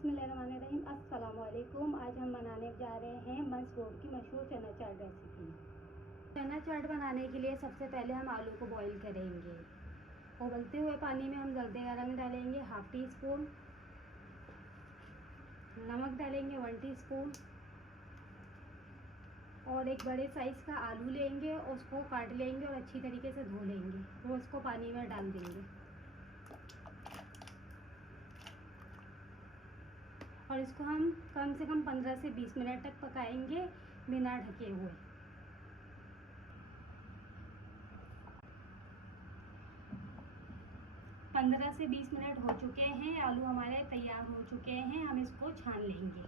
बिस्मिल्लाहिर्रहमानिर्रहीम। अस्सलामुअलैकुम। आज हम बनाने जा रहे हैं मंच रोड की मशहूर चना चाट रेसिपी। चना चाट बनाने के लिए सबसे पहले हम आलू को बॉईल करेंगे। उबलते हुए पानी में हम जल्दी का रंग डालेंगे 1/2 टीस्पून, नमक डालेंगे 1 टीस्पून और एक बड़े साइज़ का आलू लेंगे, उसको काट लेंगे और अच्छी तरीके से धो लेंगे। फिर उसको पानी में डाल देंगे और इसको हम कम से कम 15 से 20 मिनट तक पकाएंगे बिना ढके हुए। पंद्रह से 20 मिनट हो चुके हैं, आलू हमारे तैयार हो चुके हैं। हम इसको छान लेंगे।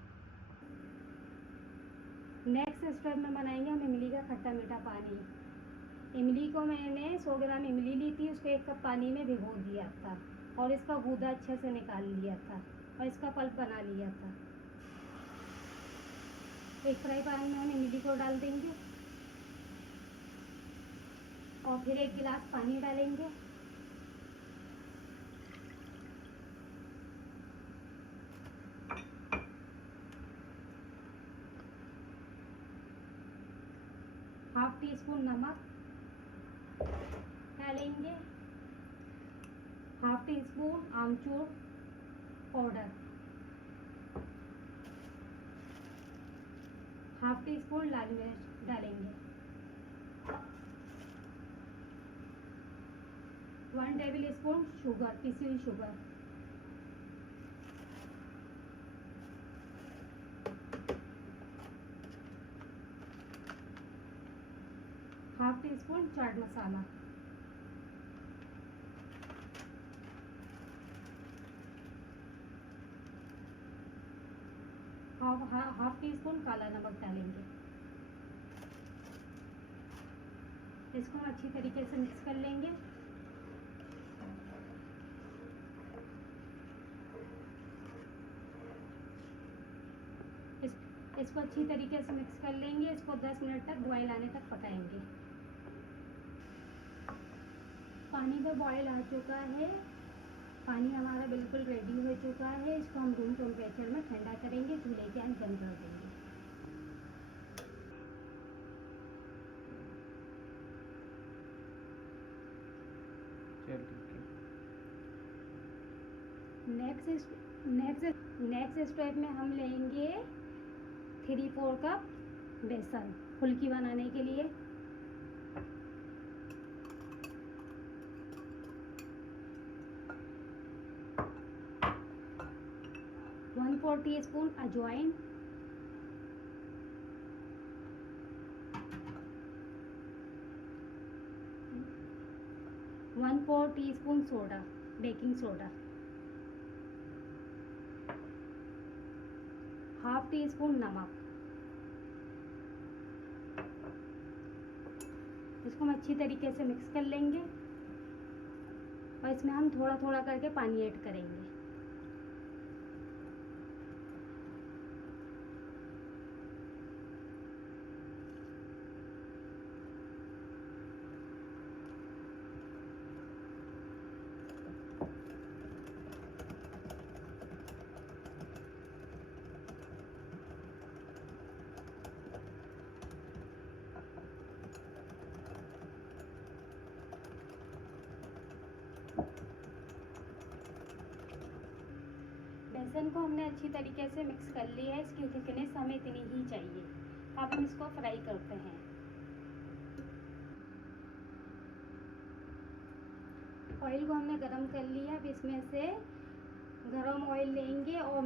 नेक्स्ट स्टेप में बनाएंगे हम इमली का खट्टा मीठा पानी। इमली को मैंने 100 ग्राम इमली ली थी, उसको 1 कप पानी में भिगो दिया था और इसका गूदा अच्छे से निकाल लिया था और इसका पल्प बना लिया था। एक फ्राई पैन में हम इमली को डाल देंगे और फिर 1 गिलास पानी डालेंगे। हाफ टी स्पून नमक डालेंगे, हाफ टी स्पून आमचूर पाउडर, हाफ टी स्पून लाल मिर्च डालेंगे, 1 टेबल स्पून शुगर, पिसी हुई sugar, half tea spoon chaat masala, half tea spoon काला नमक डालेंगे। इसको हम अच्छी तरीके से मिक्स कर लेंगे। इसको अच्छी तरीके से मिक्स कर लेंगे। इसको 10 मिनट तक बॉयल आने तक पकाएंगे। पानी पे बॉयल आ चुका है, पानी हमारा बिल्कुल रेडी हो चुका है। इसको हम रूम टेम्परेचर में ठंडा करेंगे, चूल्हे की आंच बंद कर देंगे। चल ठीक है। नेक्स्ट स्टेप में हम लेंगे 3-4 कप बेसन फुल्की बनाने के लिए। 1/4 टीस्पून अजवाइन, 1/4 teaspoon soda, baking soda, half tea spoon नमक। इसको हम अच्छी तरीके से मिक्स कर लेंगे और इसमें हम थोड़ा थोड़ा करके पानी ऐड करेंगे। बेसन को हमने अच्छी तरीके से मिक्स कर लिया है। इसकी थिकनेस हमें इतनी ही चाहिए। अब हम इसको फ्राई करते हैं। ऑयल को हमने गरम कर लिया। अब इसमें से गरम ऑयल लेंगे और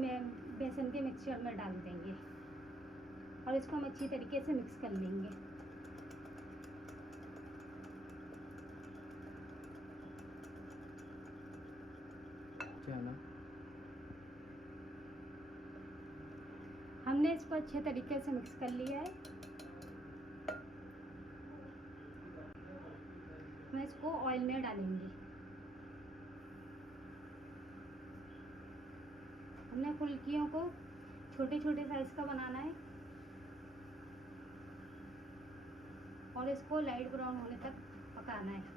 बेसन के मिक्सचर में डाल देंगे और इसको हम अच्छी तरीके से मिक्स कर लेंगे। चना हमने इसको अच्छे तरीके से मिक्स कर लिया है। हम इसको ऑयल में डालेंगे। हमने फुल्कियों को छोटे छोटे साइज का बनाना है और इसको लाइट ब्राउन होने तक पकाना है।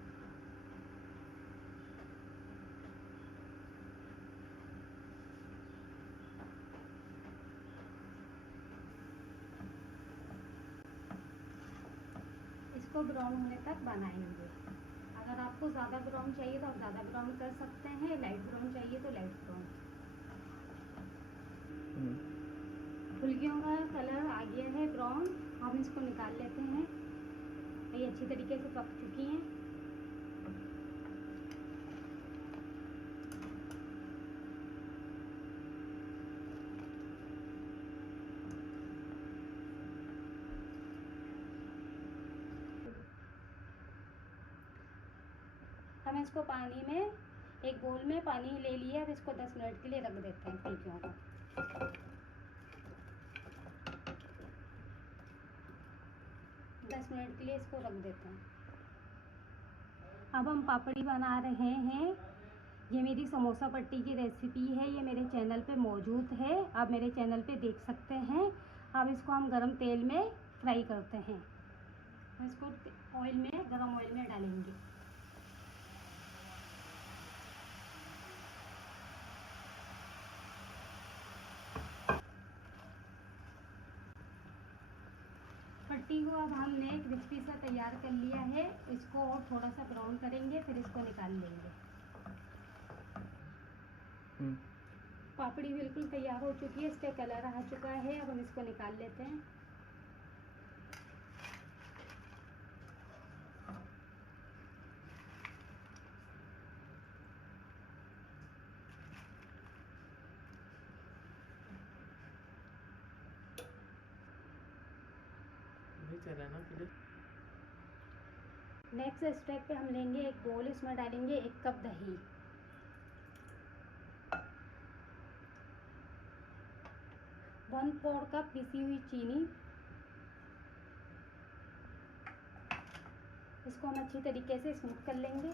इसको ब्राउन होने तक बनाएंगे। अगर आपको ज़्यादा ब्राउन चाहिए तो आप ज़्यादा ब्राउन कर सकते हैं, लाइट ब्राउन चाहिए तो लाइट ब्राउन। फुल्कियों का कलर आ गया है ब्राउन, हम इसको निकाल लेते हैं। ये अच्छी तरीके से पक चुकी हैं। हम इसको पानी में, एक बोल में पानी ले लिया, अब इसको 10 मिनट के लिए रख देते हैं फुल्कियों को। 10 मिनट के लिए इसको रख देते हैं। अब हम पापड़ी बना रहे हैं। ये मेरी समोसा पट्टी की रेसिपी है, ये मेरे चैनल पे मौजूद है, आप मेरे चैनल पे देख सकते हैं। अब इसको हम गरम तेल में फ्राई करते हैं। हम इसको ऑयल में, गरम ऑयल में डालेंगे। पट्टी को अब हमने क्रिस्पी सा तैयार कर लिया है, इसको और थोड़ा सा ब्राउन करेंगे, फिर इसको निकाल लेंगे। पापड़ी बिल्कुल तैयार हो चुकी है, इस पे कलर आ चुका है, अब हम इसको निकाल लेते हैं। चला ना फिर। नेक्स्ट स्टेप पे हम लेंगे एक बोल, इसमें डालेंगे 1 कप दही, 1/4 कप पिसी हुई चीनी। इसको हम अच्छी तरीके से स्मूथ कर लेंगे।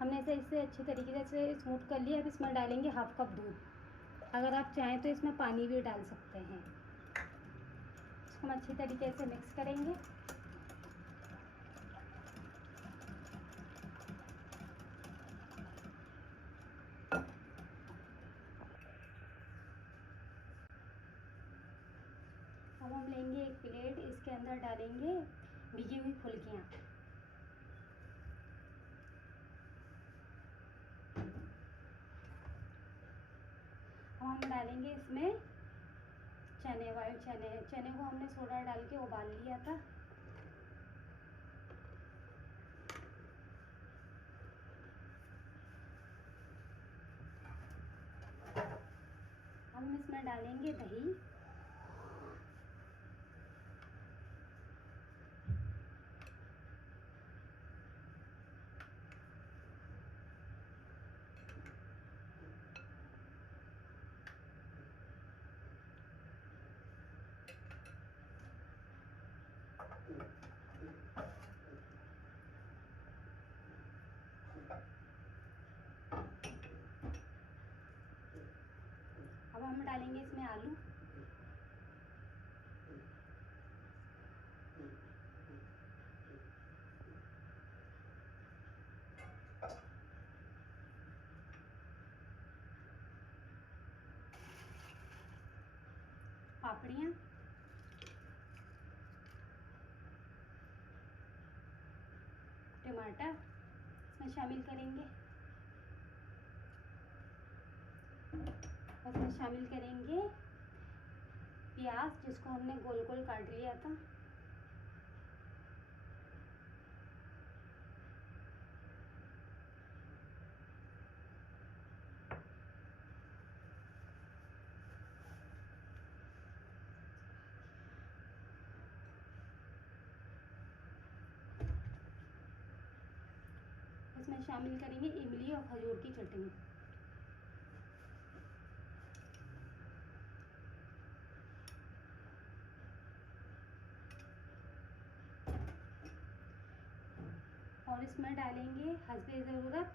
हमने इसे अच्छी तरीके से स्मूथ कर लिया। अब इसमें डालेंगे 1/2 कप दूध। अगर आप चाहें तो इसमें पानी भी डाल सकते हैं। इसको हम अच्छी तरीके से मिक्स करेंगे। अब हम लेंगे एक प्लेट, इसके अंदर डालेंगे भिगी हुई फुल्कियाँ। हम डालेंगे इसमें चने, वाइट चने को हमने सोडा डाल के उबाल लिया था। हम इसमें डालेंगे दही, अब हम डालेंगे इसमें आलू, पापड़ियाँ, टमाटर इसमें शामिल करेंगे। उसमें शामिल करेंगे प्याज, जिसको हमने गोल गोल काट लिया था। इसमें शामिल करेंगे इमली और खजूर की चटनी। और इसमें डालेंगे हस्बे ज़रूरत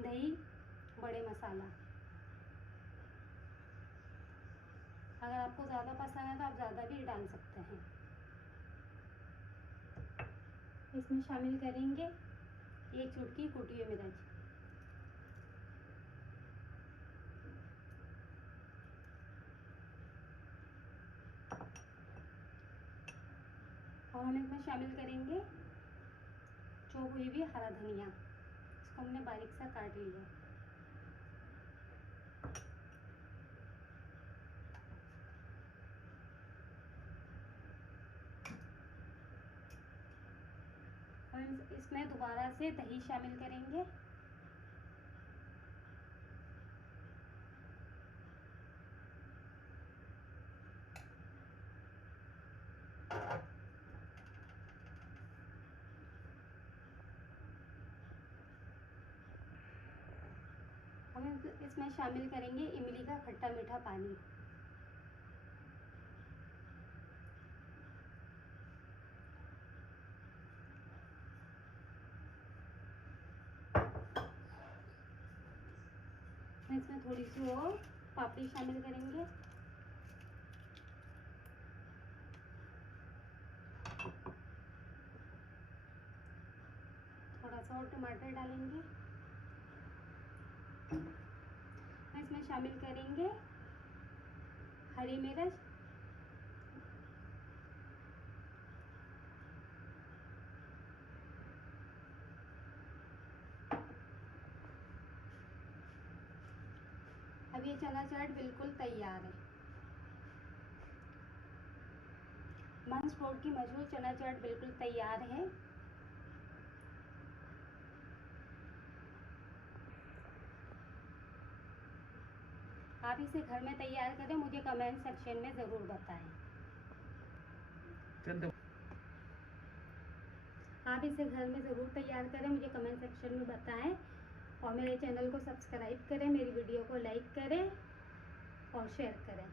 दही, बड़े मसाला। अगर आपको ज़्यादा पसंद है तो आप ज़्यादा भी डाल सकते हैं। इसमें शामिल करेंगे 1 चुटकी कुटी हुई मिर्च, और हम इसमें शामिल करेंगे चॉप हुई भी हरा धनिया, इसको हमने बारीक सा काट लिया। और इसमें दोबारा से दही शामिल करेंगे। हम इसमें शामिल करेंगे इमली का खट्टा मीठा पानी। इसमें थोड़ी सी और पापड़ी शामिल करेंगे। थोड़ा सा और टमाटर डालेंगे। इसमें शामिल करेंगे हरी मिर्च, अब ये चना चाट बिल्कुल तैयार है। मंच रोड की मशहूर चना चाट बिल्कुल तैयार है। आप इसे घर में तैयार करें, मुझे कमेंट सेक्शन में ज़रूर बताएं। आप इसे घर में ज़रूर तैयार करें, मुझे कमेंट सेक्शन में बताएं, और मेरे चैनल को सब्सक्राइब करें, मेरी वीडियो को लाइक करें और शेयर करें।